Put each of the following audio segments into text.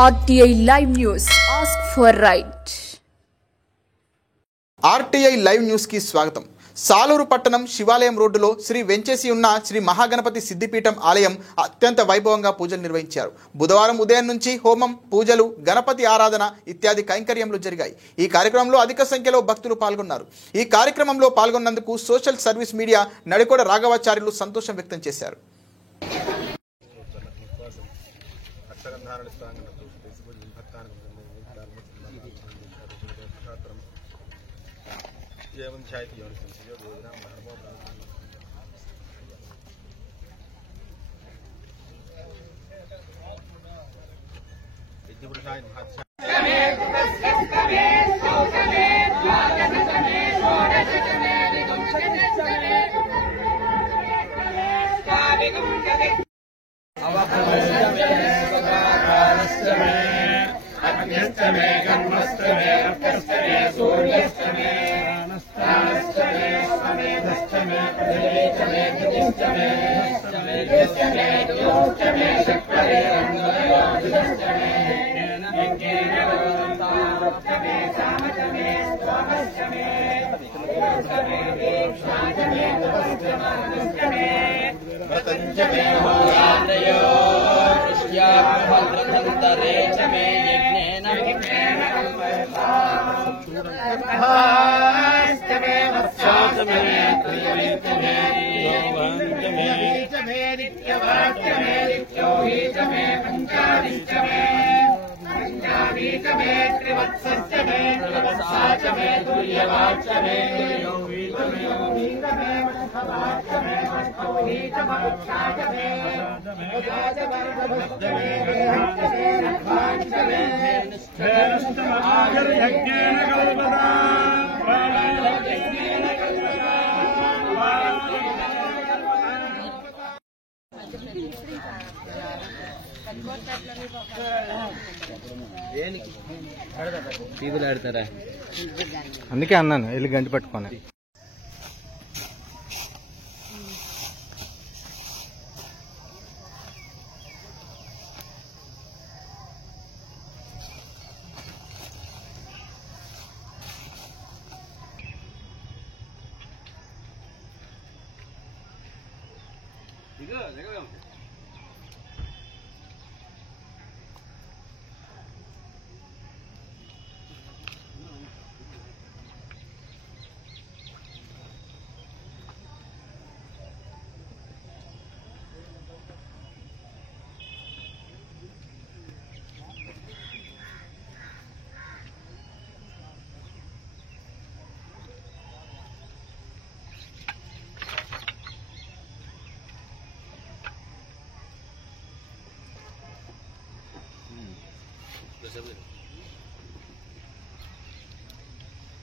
RTI Live News. Ask for right. RTI Live News की स्वागతం. సాలూరు పట్టణం శివాలయం రోడ్డులో శ్రీ వెంచేసి ఉన్న శ్రీ మహాగణపతి సిద్ధిపీఠం ఆలయం అత్యంత వైభవంగా పూజలు నిర్వహించారు. బుధవారం ఉదయం నుంచి హోమం, పూజలు, గణపతి ఆరాధన ఇత్యాది కైంకర్యములు జరిగాయి. ఈ కార్యక్రమంలో అధిక సంఖ్యలో భక్తులు పాల్గొన్నారు. ఈ కార్యక్రమంలో పాల్గొన్నందుకు సోషల్ సర్వీస్ మీడియా నడికోడ రాఘవాచార్యులు సంతోషం వ్యక్తం చేశారు. అందుకే అన్నాను వెళ్ళి గంటి పట్టుకోని.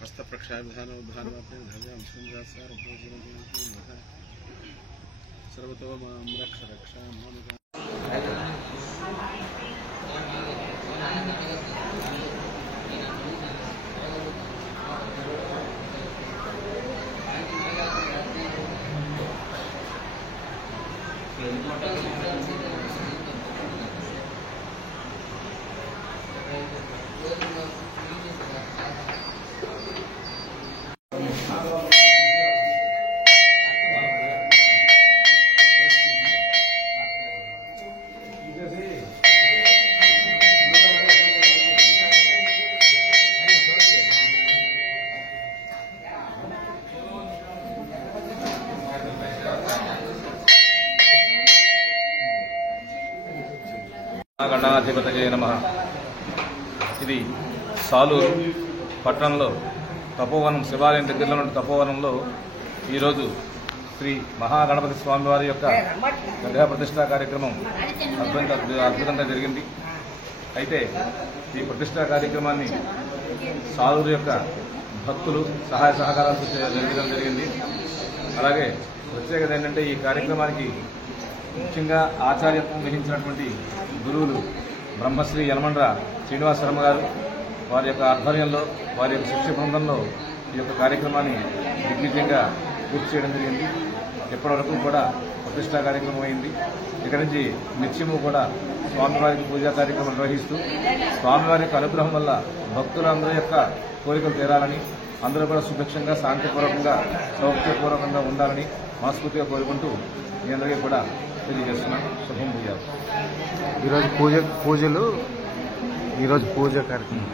हस्त प्रक्षाभ्यान सर्वतो मां रक्ष रक्षा గణాధిపతయే నమః. ఇది సాలూరు పట్టణంలో తపోవనం, శివాలయం దగ్గరలో ఉన్న తపోవనంలో ఈరోజు శ్రీ మహాగణపతి స్వామివారి యొక్క విగ్రహ ప్రతిష్ఠా కార్యక్రమం అద్భుతంగా జరిగింది. అయితే ఈ ప్రతిష్ఠా కార్యక్రమాన్ని సాలూరు యొక్క భక్తులు సహాయ సహకారాలతో జరగడం జరిగింది. అలాగే ప్రత్యేకత ఏంటంటే ఈ కార్యక్రమానికి ముఖ్యంగా ఆచార్యత్వం వహించినటువంటి గురువులు బ్రహ్మశ్రీ యనమండ్ర శ్రీనివాస శర్మ గారు, వారి యొక్క ఆధ్వర్యంలో, వారి యొక్క శిక్ష బృందంలో ఈ యొక్క కార్యక్రమాన్ని దిగ్విజయంగా పూర్తి చేయడం జరిగింది. ఇప్పటివరకు కూడా ప్రతిష్టా కార్యక్రమం అయింది. ఇక్కడి నుంచి నిత్యము కూడా స్వామివారికి పూజా కార్యక్రమం నిర్వహిస్తూ స్వామివారి యొక్క అనుగ్రహం వల్ల భక్తులందరి యొక్క కోరికలు తీరాలని, అందరూ కూడా సుభిక్షంగా, శాంతిపూర్వకంగా, సౌఖ్యపూర్వకంగా ఉండాలని మనస్ఫూర్తిగా కోరుకుంటూ మీ అందరికీ కూడా తెలియజేస్తున్నాను. శుభం భూయాలు. ఈరోజు పూజ కార్యక్రమం